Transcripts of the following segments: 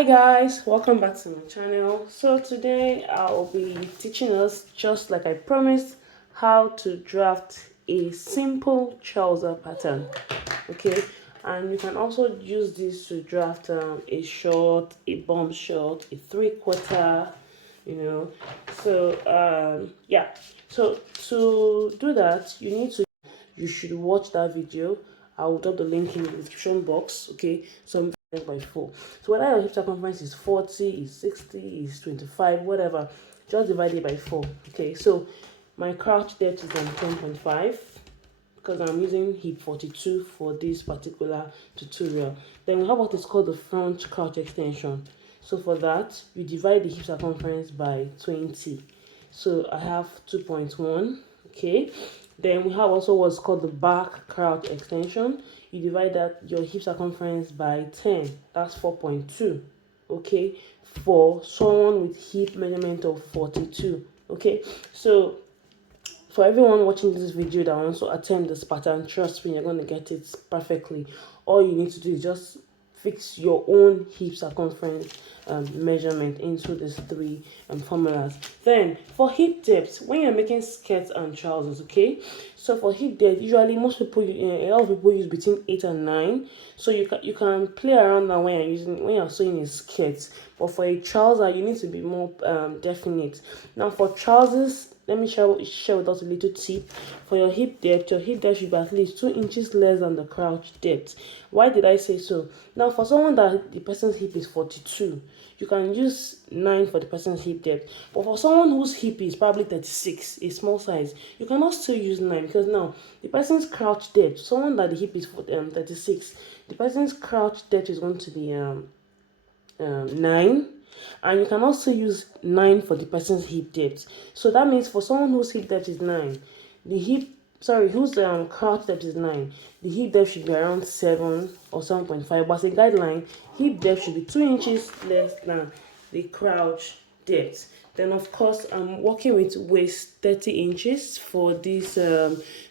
Hi guys, welcome back to my channel. So today I'll be teaching us, just like I promised, how to draft a simple trouser pattern. Okay, and you can also use this to draft a short, a bomb short, a 3/4, you know. So yeah, so to do that you should watch that video. I will drop the link in the description box. Okay, so I'm by 4. So whether your hip circumference is 40, is 60, is 25, whatever, just divide it by 4. Okay, so my crouch depth is 10.5 because I'm using hip 42 for this particular tutorial. Then we have what is called the front crouch extension. So for that, you divide the hip circumference by 20. So I have 2.1. Okay, then we have also what's called the back crouch extension. You divide that your hip circumference by 10. That's 4.2. Okay, for someone with hip measurement of 42. Okay, so for everyone watching this video that wants to attempt this pattern, trust me, you're going to get it perfectly. All you need to do is just fix your own hip circumference measurement into these three formulas. Then for hip depth, when you're making skirts and trousers, okay, so for hip depth, usually most people, a lot of people use between 8 and 9. So you can play around now when you're sewing a skirt. But for a trouser, you need to be more definite. Now for trousers, let me share with us a little tip. For your hip depth should be at least 2 inches less than the crouch depth. Why did I say so? Now for someone that the person's hip is 42, you can use 9 for the person's hip depth. But for someone whose hip is probably 36, a small size, you cannot still use 9, because now the person's crouch depth, someone that the hip is 36, the person's crouch depth is going to be 9, and you can also use 9 for the person's hip depth. So that means for someone whose hip depth is 9, whose crouch depth is 9, the hip depth should be around 7 or 7.5. But as a guideline, hip depth should be 2 inches less than the crouch depth. Then of course I'm working with waist 30 inches for this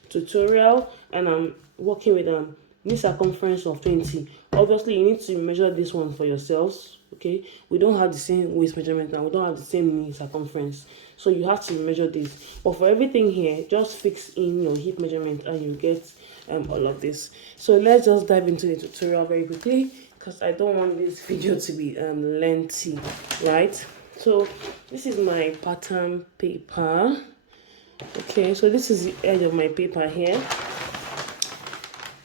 tutorial, and I'm working with knee circumference of 20. Obviously you need to measure this one for yourselves. Okay, we don't have the same waist measurement and we don't have the same knee circumference, so you have to measure this. But for everything here, just fix in your hip measurement and you get all of this. So let's just dive into the tutorial very quickly, because I don't want this video to be lengthy, right? So this is my pattern paper. Okay, so this is the edge of my paper here,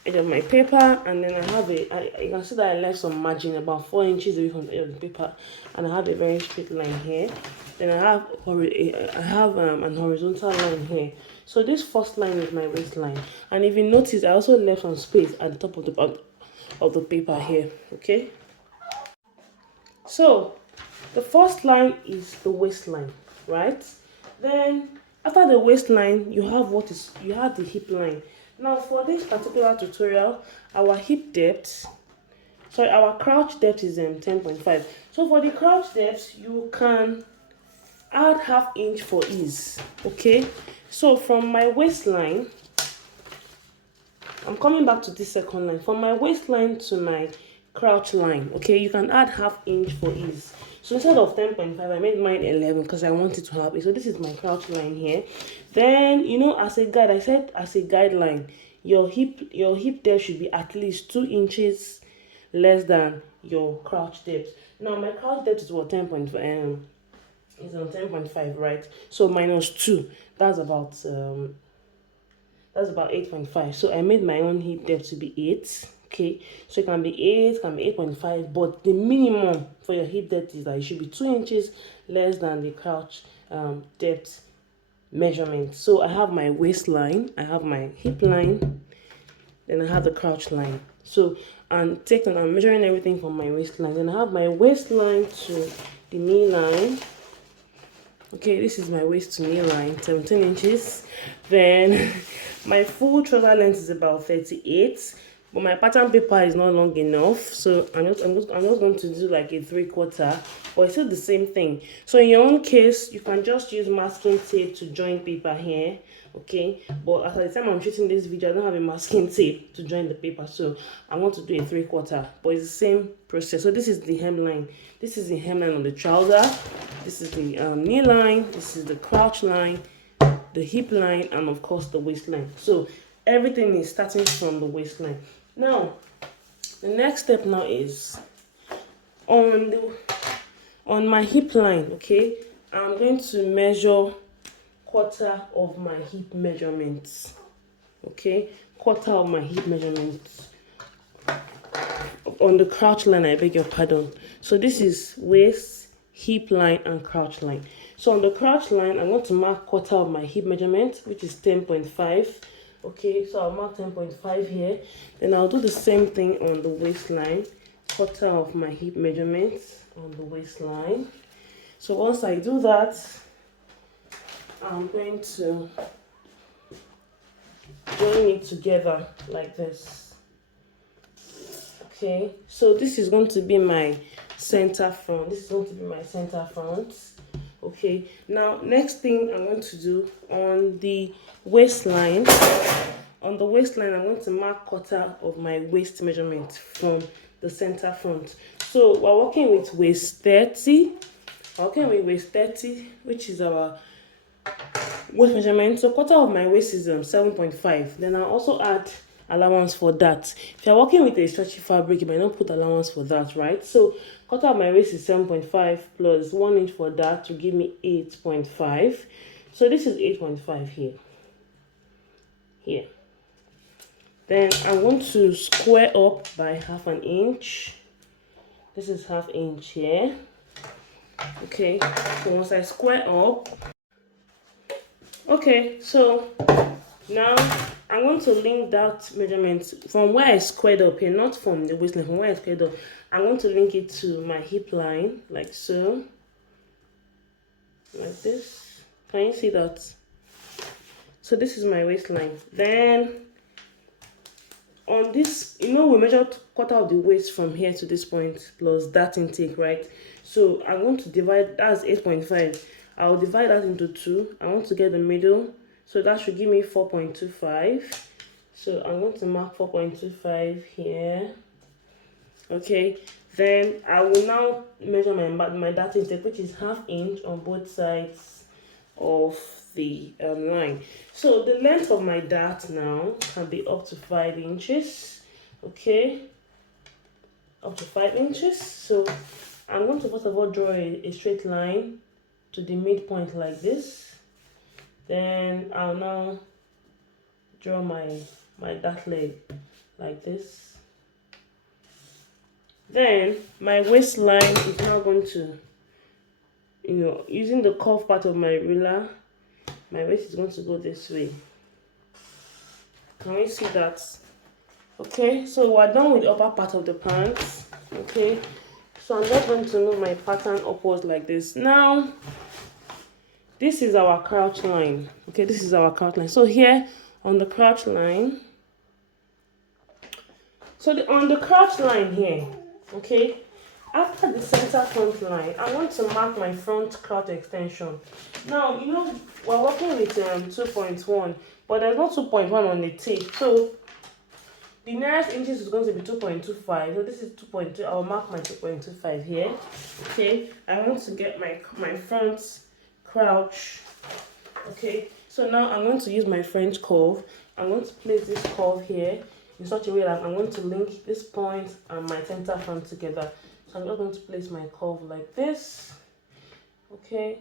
edge of my paper, and then I have you can see that I left some margin about 4 inches away from the edge of the paper, and I have a very straight line here. Then I have an horizontal line here. So this first line is my waistline, and if you notice, I also left some space at the top of the paper here. Okay, so the first line is the waistline, right? Then after the waistline, you have the hip line. Now for this particular tutorial, our crouch depth is 10.5. So for the crouch depth, you can add ½ inch for ease. Okay, so from my waistline, I'm coming back to this second line. From my waistline to my crouch line, okay, you can add ½ inch for ease. So instead of 10.5, I made mine 11 because I wanted to have it. So this is my crouch line here. Then, as a guide, I said as a guideline, your hip depth should be at least 2 inches less than your crouch depth. Now my crouch depth is what, 10.5, is on 10.5, right? So minus 2, that's about 8.5. So I made my own hip depth to be 8. Okay, so it can be 8, can be 8.5, but the minimum for your hip depth is that it should be 2 inches less than the crouch depth measurement. So I have my waistline, I have my hip line, then I have the crouch line. So I'm measuring everything from my waistline. Then I have my waistline to the knee line. Okay, this is my waist to knee line, 17 inches. Then my full trouser length is about 38. but my pattern paper is not long enough, so I'm just going to do like a 3/4, but it's still the same thing. So in your own case, you can just use masking tape to join paper here, okay? But at the time I'm shooting this video, I don't have a masking tape to join the paper, so I want to do a 3/4, but it's the same process. So this is the hemline. This is the hemline on the trouser. This is the knee line. This is the crotch line, the hip line, and of course the waistline. So everything is starting from the waistline. Now the next step now is on my hip line. Okay, I'm going to measure quarter of my hip measurements. Okay, quarter of my hip measurements on the crotch line, I beg your pardon. So this is waist, hip line, and crotch line. So on the crotch line, I'm going to mark quarter of my hip measurement, which is 10.5. Okay, so I'll mark 10.5 here. Then I'll do the same thing on the waistline, quarter of my hip measurements on the waistline. So once I do that, I'm going to join it together like this. Okay, so this is going to be my center front. This is going to be my center front. Okay, now next thing I'm going to do on the waistline. On the waistline, I'm going to mark quarter of my waist measurement from the center front. So we're working with waist 30. Waist 30, which is our waist measurement. So quarter of my waist is 7.5. Then I'll also add allowance for that. If you're working with a stretchy fabric, you might not put allowance for that, right? So quarter of my waist is 7.5 plus 1 inch for that to give me 8.5. So this is 8.5 here. Then I'm going to square up by 1/2 inch. This is 1/2 inch here. Okay, so once I square up, okay, so now I'm going to link that measurement from where I squared up here, not from the waistline, from where I squared up. I'm going to link it to my hip line, like so. Like this. Can you see that? So this is my waistline. Then on this, we measured quarter of the waist from here to this point plus that intake, right? So I'm going to divide, that's 8.5. I'll divide that into 2. I want to get the middle, so that should give me 4.25. So I'm going to mark 4.25 here. Okay, then I will now measure my dart intake, which is 1/2 inch on both sides of the line. So the length of my dart now can be up to 5 inches. Okay, up to 5 inches. So I'm going to first of all draw a straight line to the midpoint like this. Then I'll now draw my dart leg like this. Then my waistline is now going to, using the curve part of my ruler, my waist is going to go this way. Can we see that? Okay, so we're done with the upper part of the pants. Okay, so I'm just going to move my pattern upwards like this. Now this is our crotch line. Okay, this is our crotch line. So here on the crotch line, on the crotch line here, okay, after the center front line, I want to mark my front crotch extension. Now, we're working with 2.1, but there's no 2.1 on the tape. So the nearest inches is going to be 2.25. So this is 2.2. I'll mark my 2.25 here. Okay, I want to get my front crouch. Okay, so now I'm going to use my French curve. I'm going to place this curve here in such a way that I'm going to link this point and my center front together. So I'm just going to place my curve like this. Okay,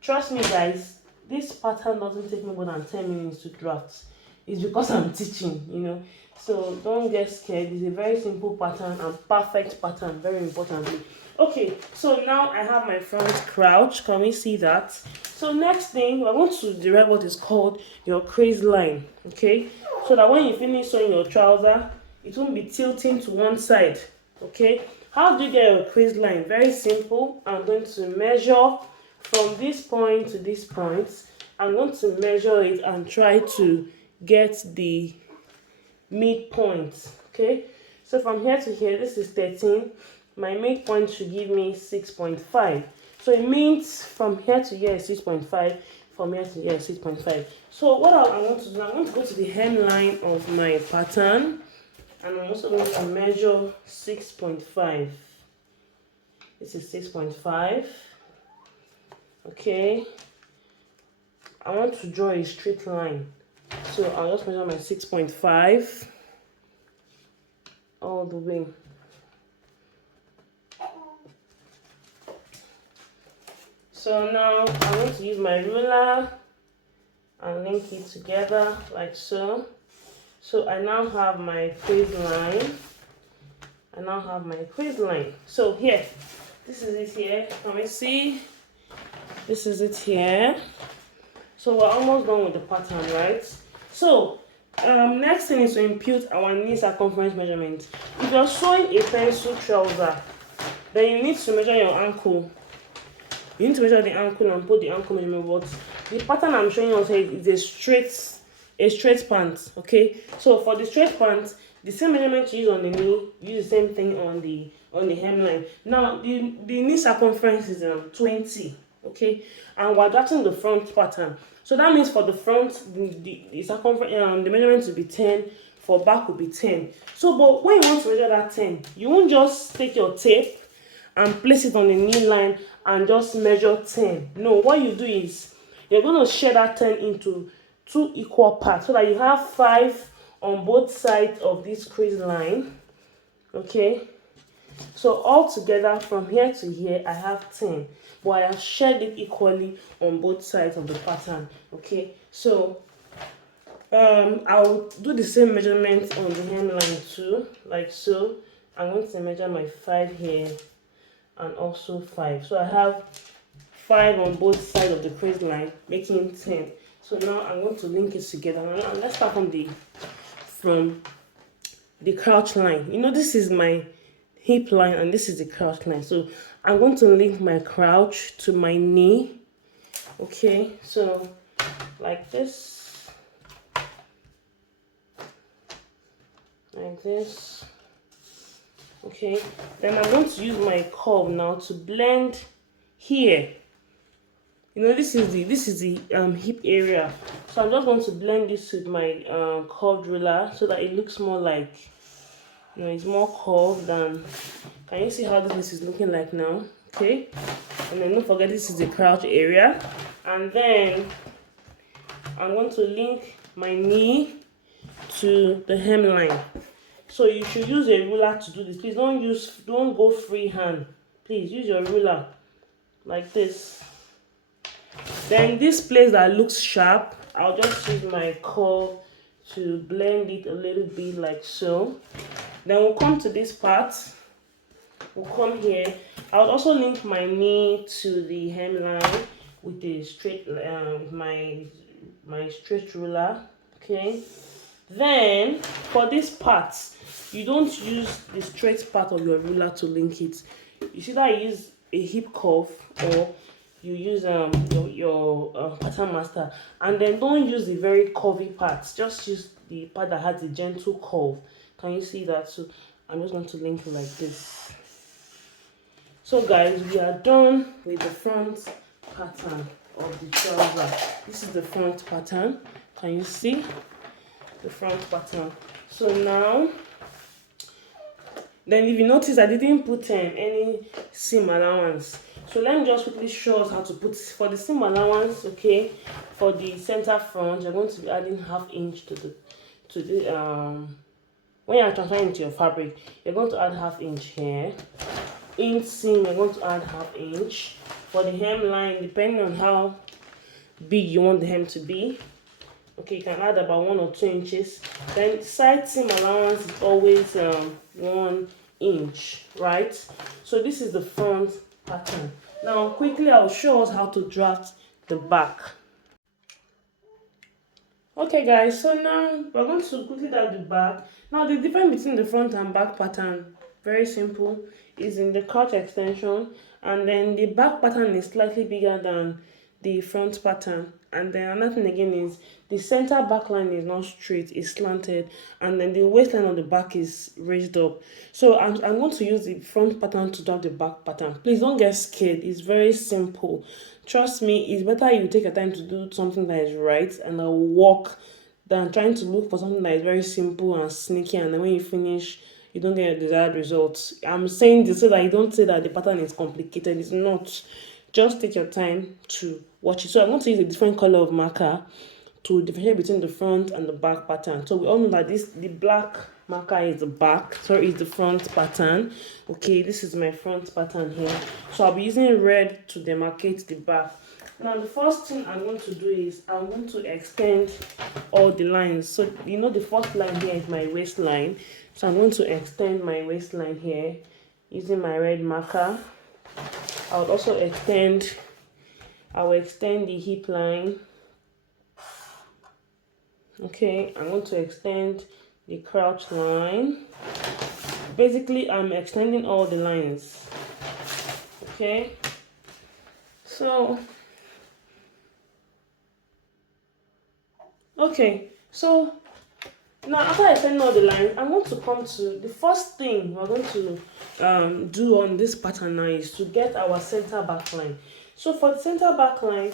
trust me guys, this pattern doesn't take me more than 10 minutes to draft. It's because I'm teaching, so don't get scared. It's a very simple pattern and perfect pattern, very importantly. Okay, so now I have my front crouch. Can we see that? So next thing, I want to derive what is called your crease line. Okay, so that when you finish sewing your trouser, it won't be tilting to one side. Okay, how do you get your crease line? Very simple. I'm going to measure from this point to this point. I'm going to measure it and try to get the midpoint. Okay, so from here to here, this is 13. My midpoint should give me 6.5. So it means from here to here is 6.5, from here to here is 6.5. So what I want to do, I want to go to the hemline of my pattern, and I'm also going to measure 6.5. This is 6.5. Okay, I want to draw a straight line, so I'll just measure my 6.5 all the way. So now I'm going to use my ruler and link it together like so. So I now have my crease line. So here, this is it here. Can we see? This is it here. So we're almost done with the pattern, right? So next thing is to impute our knee circumference measurement. If you're sewing a pencil trouser, then you need to measure your ankle. You need to measure the ankle and put the ankle measurement. But the pattern I'm showing you here is a straight pant. Okay, so for the straight pant, the same measurement you use on the knee, use the same thing on the hemline. Now the knee circumference is 20. Okay, and we're drafting the front pattern. So that means for the front, the circumference, the measurement will be 10. For back will be 10. So, but when you want to measure that 10, you won't just take your tape and place it on the knee line and just measure 10. No, what you do is you're going to share that 10 into 2 equal parts so that you have 5 on both sides of this crease line. Okay, so all together from here to here I have 10, but I have shared it equally on both sides of the pattern. Okay, so I'll do the same measurement on the hemline too, like so. I'm going to measure my 5 here and also 5. So I have 5 on both sides of the crease line, making 10. So now I'm going to link it together. Now let's start from the crotch line. You know, this is my hip line and this is the crotch line. So I'm going to link my crotch to my knee. Okay, so like this, like this. Okay, then I'm going to use my curve now to blend here. You know, this is the hip area, so I'm just going to blend this with my curved ruler so that it looks more like, you know, it's more curved than. Can you see how this is looking like now? Okay, and then don't forget this is the crotch area, and then I'm going to link my knee to the hemline. So you should use a ruler to do this. Please don't go freehand. Please use your ruler like this. Then this place that looks sharp, I'll just use my curve to blend it a little bit like so. Then we'll come to this part. We'll come here. I'll also link my knee to the hemline with a straight my straight ruler. Okay. Then for this part, you don't use the straight part of your ruler to link it. You should either use a hip curve or you use your pattern master, and then don't use the very curvy parts. Just use the part that has a gentle curve. Can you see that? So I'm just going to link it like this. So guys, we are done with the front pattern of the trouser. This is the front pattern. Can you see the front pattern? So now, then if you notice, I didn't put any seam allowance. So let me just quickly show us how to put for the seam allowance. Okay, for the center front, you're going to be adding 1/2 inch to the when you're transferring into your fabric, you're going to add 1/2 inch here. Inseam, you're going to add 1/2 inch. For the hemline, depending on how big you want the hem to be, okay, you can add about 1 or 2 inches. Then side seam allowance is always 1 inch, right? So this is the front pattern. Now quickly I'll show us how to draft the back. Okay guys, so now we're going to quickly draft the back. Now the difference between the front and back pattern, very simple, is in the crotch extension, and then the back pattern is slightly bigger than the front pattern. And then another thing again is the center back line is not straight, it's slanted, and then the waistline on the back is raised up. So I'm going to use the front pattern to draft the back pattern. Please don't get scared, it's very simple. Trust me, it's better you take your time to do something that is right and I'll walk than trying to look for something that is very simple and sneaky, and then when you finish you don't get your desired results. I'm saying this so that you don't say that the pattern is complicated. It's not. Just take your time to watch it. So I'm going to use a different color of marker to differentiate between the front and the back pattern. So we all know that the black marker is the back, sorry, is the front pattern. Okay, this is my front pattern here. So I'll be using red to demarcate the back. Now the first thing I'm going to do is I'm going to extend all the lines. So you know the first line here is my waistline. So I'm going to extend my waistline here using my red marker. I will also extend the hip line. Okay, I'm going to extend the crotch line. Basically, I'm extending all the lines. Okay, so now after I extend all the lines, I'm going to come to the first thing we're going to do on this pattern now is to get our center back line. So for the center back line,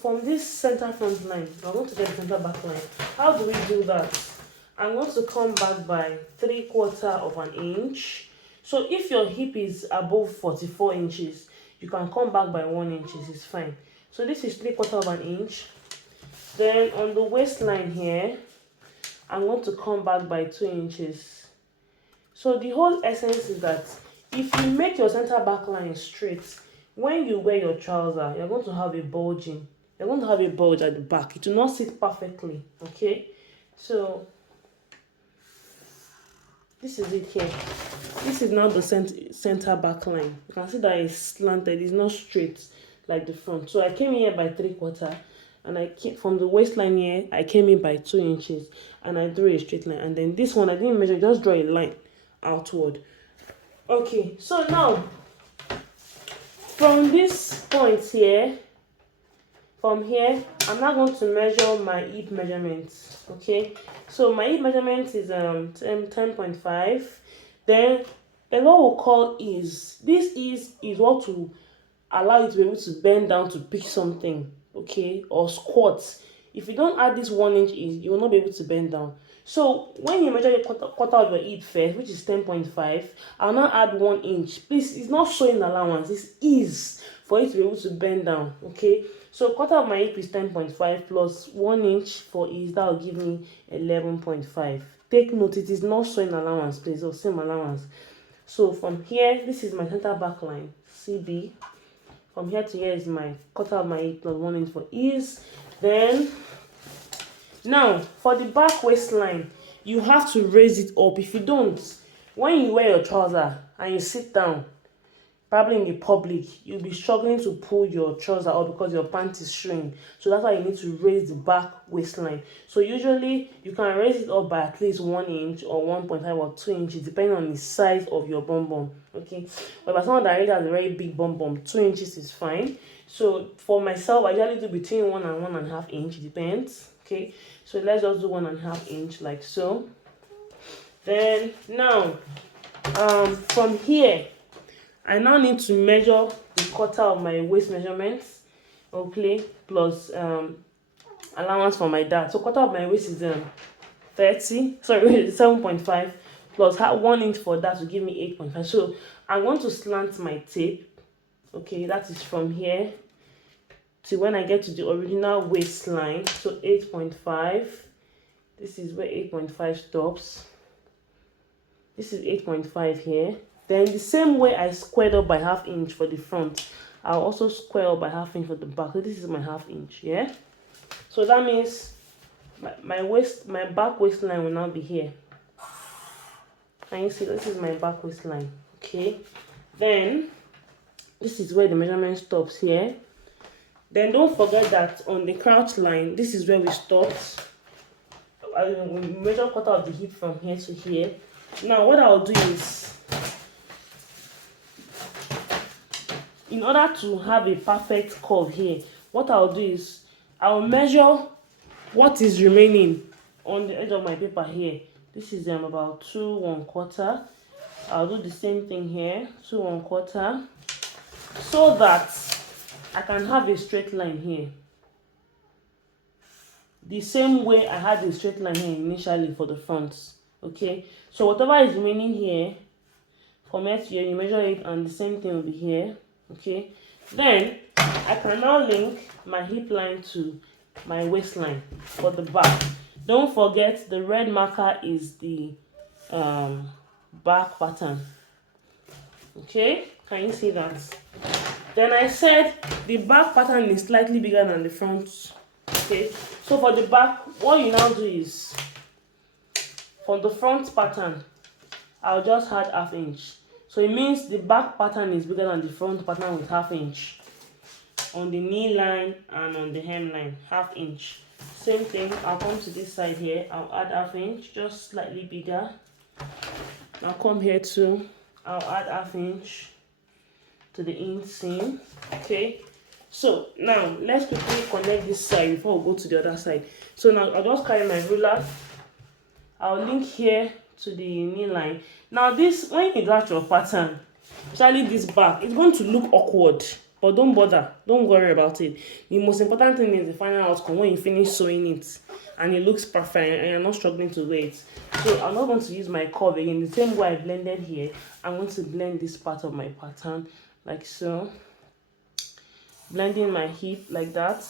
from this center front line, we're going to get the center back line. How do we do that? I'm going to come back by 3/4 of an inch. So if your hip is above 44 inches, you can come back by 1 inch, it's fine. So this is 3/4 of an inch. Then on the waistline here, I'm going to come back by 2 inches. So the whole essence is that if you make your center back line straight, when you wear your trouser, you're going to have a bulging. You're going to have a bulge at the back. It will not sit perfectly. Okay, so this is it here. This is now the center back line. You can see that it's slanted. It's not straight like the front. So I came here by 3/4. And I came from the waistline here, I came in by 2 inches and I drew a straight line. And then this one I didn't measure, just draw a line outward. Okay, so now from this point here, from here, I'm now going to measure my hip measurements. Okay, so my hip measurement is 10.5. Then what we'll call ease. This is what will allow you to be able to bend down to pick something. Okay, or squats. If you don't add this 1 inch ease, you will not be able to bend down. So when you measure your quarter of your hip first, which is 10.5, I'll now add 1 inch. Please, it's not showing allowance, it's ease for you to be able to bend down. Okay, so quarter of my hip is 10.5 plus 1 inch for ease. That will give me 11.5. Take note, it is not showing allowance, please, or same allowance. So from here, this is my center back line, CB. From here to here is my quarter of my hip plus 1 inch for ease. Then now for the back waistline, you have to raise it up. If you don't, when you wear your trouser and you sit down, probably in the public, you'll be struggling to pull your trouser up because your pants is showing. So that's why you need to raise the back waistline. So usually you can raise it up by at least 1 inch or 1.5 or 2 inches depending on the size of your bum bum. Okay, but for someone that really has a very big bum bum, 2 inches is fine. So for myself, I usually do between 1 and 1.5 inch, depends. Okay, so let's just do 1.5 inch like so. Then now from here, I now need to measure the quarter of my waist measurements, okay, plus allowance for my dad. So quarter of my waist is 7.5 plus 1 inch for that to give me 8.5. So I'm going to slant my tape. Okay, that is from here to when I get to the original waistline. So 8.5. This is where 8.5 stops. This is 8.5 here. Then the same way I squared up by 1/2 inch for the front, I'll also square up by 1/2 inch for the back. So this is my 1/2 inch, yeah? So that means my back waistline will now be here. Can you see this is my back waistline? Okay. Then this is where the measurement stops here. Then don't forget that on the crotch line, this is where we stopped. We measure quarter of the hip from here to here. Now what I'll do is, in order to have a perfect curve here, what I'll do is I'll measure what is remaining on the edge of my paper here. This is about 2 1/4. I'll do the same thing here, 2 1/4, so that I can have a straight line here. The same way I had a straight line here initially for the front. Okay, so whatever is remaining here, from here to here, you measure it, and the same thing will be here. Okay, then I can now link my hip line to my waistline for the back. Don't forget the red marker is the back pattern. Okay, can you see that? Then I said the back pattern is slightly bigger than the front. Okay, so for the back, what you now do is, for the front pattern, I'll just add 1/2 inch. So it means the back pattern is bigger than the front pattern with 1/2 inch. On the knee line and on the hemline, 1/2 inch. Same thing, I'll come to this side here, I'll add 1/2 inch, just slightly bigger. I'll come here too, I'll add 1/2 inch to the inseam. Okay, so now let's quickly connect this side before we go to the other side. So now I'll just carry my ruler, I'll link here to the knee line. Now this, when you draft your pattern, especially this back, it's going to look awkward, but don't bother, don't worry about it. The most important thing is the final outcome when you finish sewing it and it looks perfect and you're not struggling to wear it. So I'm not going to use my curve again. The same way I blended here, I'm going to blend this part of my pattern like so, blending my hip like that,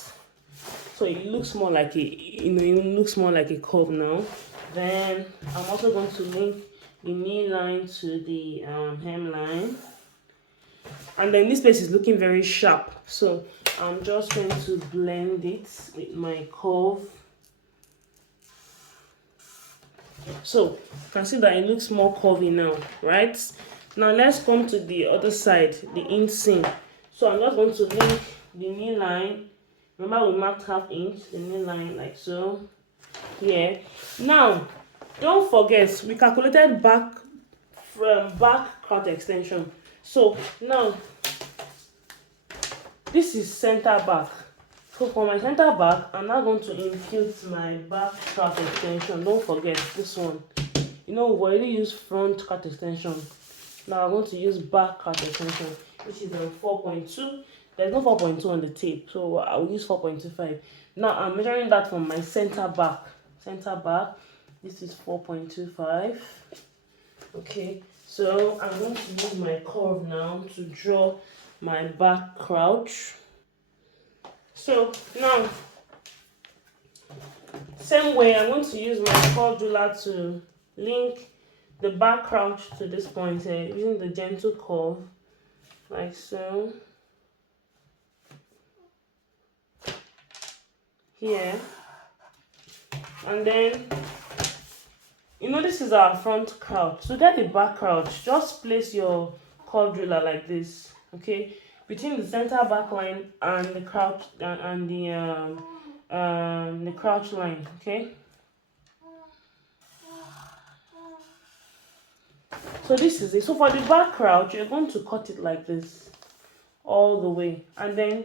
so it looks more like a, it looks more like a curve now. Then I'm also going to link the knee line to the hemline, and then this place is looking very sharp, so I'm just going to blend it with my curve. So you can see that it looks more curvy now, right? Now let's come to the other side, the inseam. So I'm just going to link the knee line. Remember we marked 1/2 inch, the knee line like so here. Now don't forget we calculated back from back crotch extension. So now this is center back. So for my center back, I'm now going to impute my back crotch extension. Don't forget this one. You know, we've already used front crotch extension. Now I'm going to use back crotch extension, which is 4.2. There's no 4.2 on the tape, so I will use 4.25. Now I'm measuring that from my center back. Center back, this is 4.25. Okay, so I'm going to use my curve now to draw my back crouch. So now, same way, I'm going to use my curved ruler to link the back crouch to this point here, using the gentle curve, like so. Here. And then, you know, this is our front crouch. So get the back crouch, just place your curved ruler like this, okay? Between the center back line and the crouch and the crouch line, okay? So this is it. So for the back crouch, you're going to cut it like this all the way, and then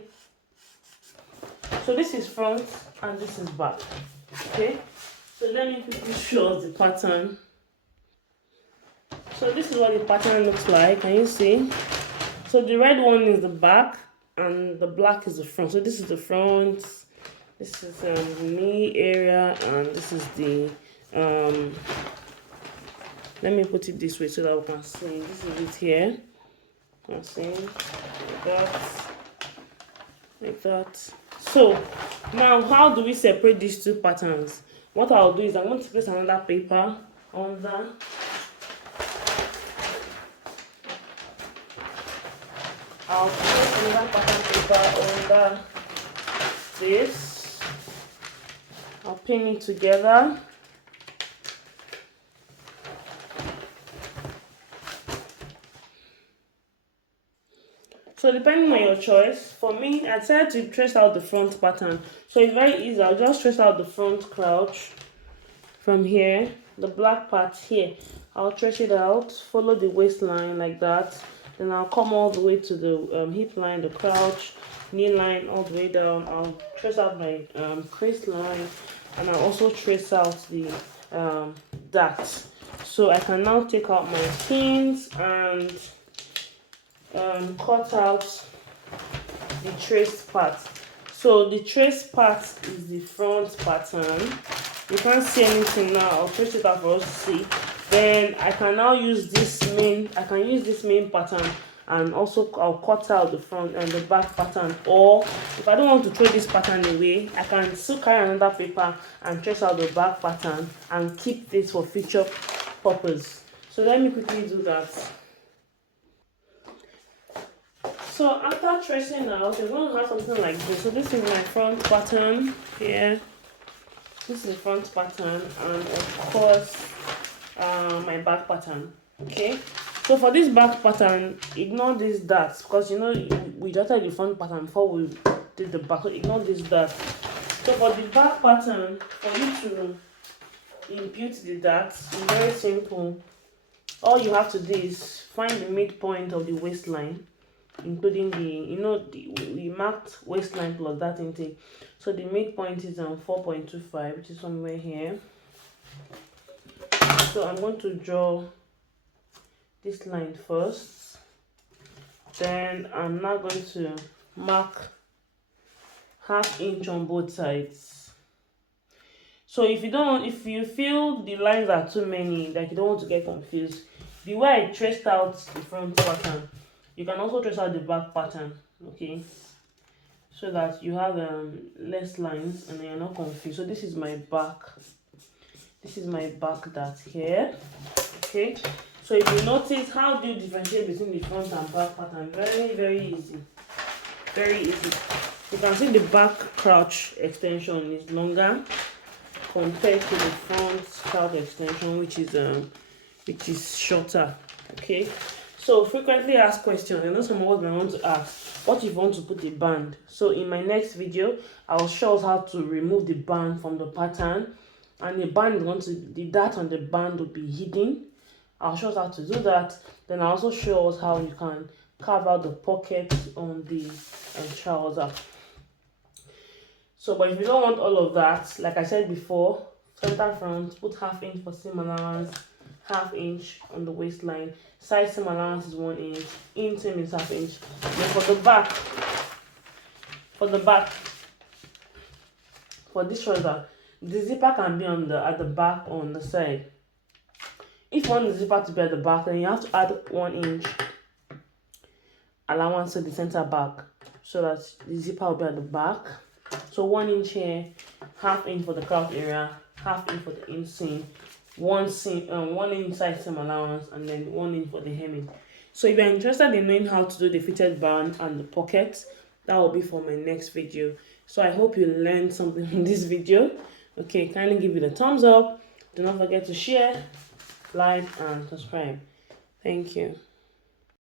so this is front and this is back. Okay, so let me quickly show us the pattern. So this is what the pattern looks like. Can you see? So the red one is the back and the black is the front. So this is the front, this is the knee area, and this is the let me put it this way so that we can see. This is it here. You can see like that. So now how do we separate these two patterns? What I'll do is I'm going to place another paper on that. I'll place another pattern paper under this. I'll pin it together. So depending on your choice, for me, I decided to trace out the front pattern. So it's very easy. I'll just trace out the front crouch from here, the black part here. I'll trace it out, follow the waistline like that. Then I'll come all the way to the hip line, the crotch, knee line, all the way down. I'll trace out my crease line, and I'll also trace out the dart. So I can now take out my pins and cut out the trace part. So the trace part is the front pattern. You can't see anything now. I'll trace it out for us to see. Then I can now use this main pattern, and also I'll cut out the front and the back pattern. Or if I don't want to throw this pattern away, I can still carry another paper and trace out the back pattern and keep this for future purpose. So let me quickly do that. So after tracing out, you're going to have something like this. So this is my front pattern here. This is the front pattern, and of course my back pattern. Okay, so for this back pattern, ignore this dots, because you know we dotted the front pattern before we did the back, so ignore this dot. So for the back pattern, for you to impute the dots, it's very simple. All you have to do is find the midpoint of the waistline, including we marked waistline plus that intake. So the midpoint is on 4.25, which is somewhere here. So I'm going to draw this line first. Then I'm now going to mark 1/2 inch on both sides. So if you feel the lines are too many, like you don't want to get confused, the way I traced out the front pattern, you can also trace out the back pattern, okay, so that you have less lines and you're not confused. So this is my back dart here. Okay, so if you notice, how do you differentiate between the front and back pattern? Very easy, very easy. You can see the back crotch extension is longer compared to the front scalp extension, which is shorter. Okay, so frequently asked questions. I know some of us may want to ask, what if you want to put a band? So in my next video, I'll show us how to remove the band from the pattern, and the dart on the band will be hidden. I'll show us how to do that. Then I'll also show us how you can carve out the pocket on the trouser. So, but if you don't want all of that, like I said before, center front, put 1/2 inch for seam allowance, 1/2 inch on the waistline, side seam allowance is 1 inch, inseam is 1/2 inch. Then for the back, for this shoulder, the zipper can be at the back or on the side. If you want the zipper to be at the back, then you have to add 1 inch allowance to the center back, so that the zipper will be at the back. So 1 inch here, 1/2 inch for the crotch area, 1/2 inch for the inseam, 1 inch side seam allowance, and then 1 inch for the hemming. So if you're interested in knowing how to do the fitted band and the pockets, that will be for my next video. So I hope you learned something from this video. Okay, kindly give it a thumbs up. Do not forget to share, like, and subscribe. Thank you.